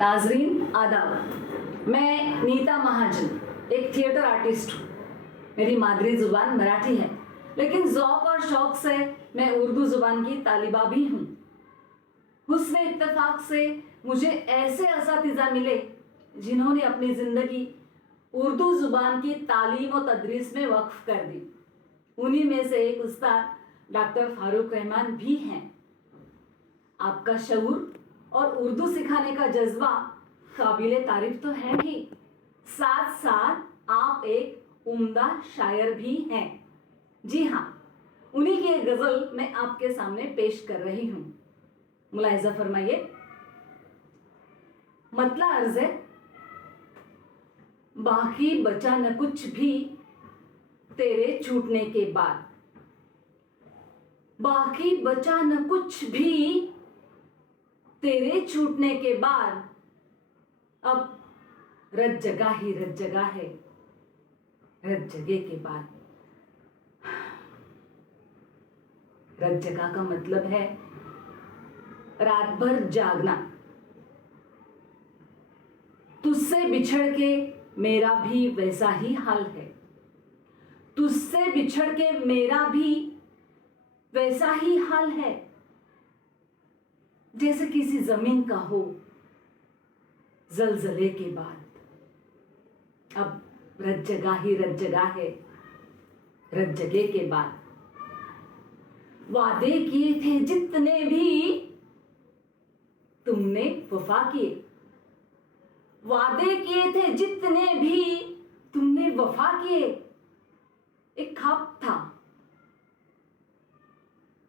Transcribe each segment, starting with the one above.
नाजरीन आदाब, मैं नीता महाजन एक थिएटर आर्टिस्ट हूँ। मेरी मादरी ज़ुबान मराठी है, लेकिन ज़ौक़ और शौक़ से मैं उर्दू ज़ुबान की तालिबा भी हूँ। हुस्न इत्तेफाक से मुझे ऐसे असातिज़ा मिले जिन्होंने अपनी ज़िंदगी उर्दू ज़ुबान की तालीम और तदरीस में वक्फ कर दी। उन्हीं में से एक उस्ताद डॉक्टर फारूक रहमान भी हैं। आपका शऊर और उर्दू सिखाने का जज्बा काबिले तारीफ तो है ही, साथ साथ आप एक उम्दा शायर भी हैं। जी हाँ, उन्हीं की एक गज़ल मैं आपके सामने पेश कर रही हूँ। मुलाहिज़ा फरमाइए। मतला अर्ज़ है, बाकी बचा न कुछ भी तेरे छूटने के बाद, बाकी बचा न कुछ भी तेरे छूटने के बाद, अब रत जगह ही रत जगह है, रत जगह के बाद। रत जगह का मतलब है रात भर जागना। तुझसे बिछड़ के मेरा भी वैसा ही हाल है, तुझसे बिछड़ के मेरा भी वैसा ही हाल है, जैसे किसी जमीन का हो जलजले के बाद। अब रत जगह ही रत जगह है, रत जगह के बाद। वादे किए थे जितने भी तुमने वफा किए, वादे किए थे जितने भी तुमने वफा किए। एक ख्वाब था,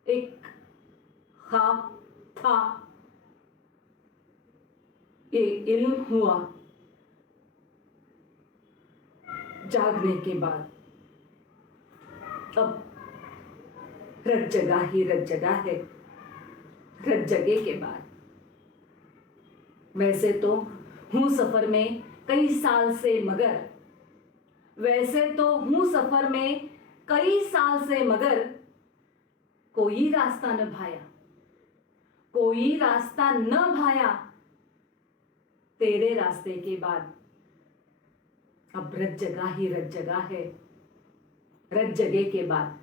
एक ख्वाब था, ये इल्म हुआ जागने के बाद। अब रत जगह ही रत जगह है, रत जगह के बाद। वैसे तो हूं सफर में कई साल से मगर, वैसे तो हूं सफर में कई साल से मगर, कोई रास्ता न भाया, कोई रास्ता न भाया तेरे रास्ते के बाद। अब रत जगह ही रत जगह है, रत जगह के बाद।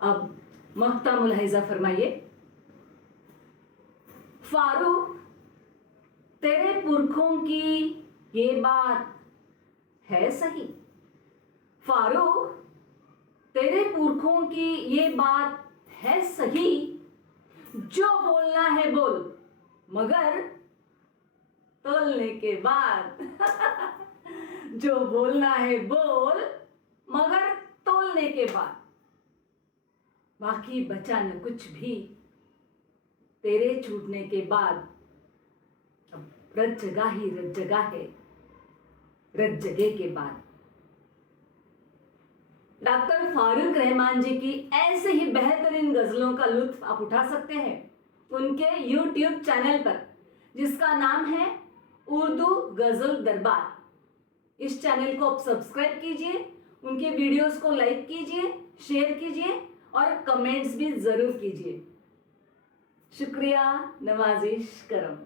अब मक्ता मुलाहिज़ा फरमाइए। फारूक, तेरे पुरखों की ये बात है सही, फारूक तेरे पुरखों की ये बात है सही, जो बोलना है बोल मगर तोलने के बाद। जो बोलना है बोल मगर तोलने के बाद। बाकी बचा न कुछ भी तेरे छूटने के बाद। अब रत जगह ही रत जगह है, रत जगह के बाद। डॉक्टर फारूक रहमान जी की ऐसे ही बेहतरीन गजलों का लुत्फ आप उठा सकते हैं उनके YouTube चैनल पर, जिसका नाम है उर्दू गजल दरबार। इस चैनल को आप सब्सक्राइब कीजिए, उनके वीडियोस को लाइक कीजिए, शेयर कीजिए और कमेंट्स भी जरूर कीजिए। शुक्रिया, नवाजिश करम।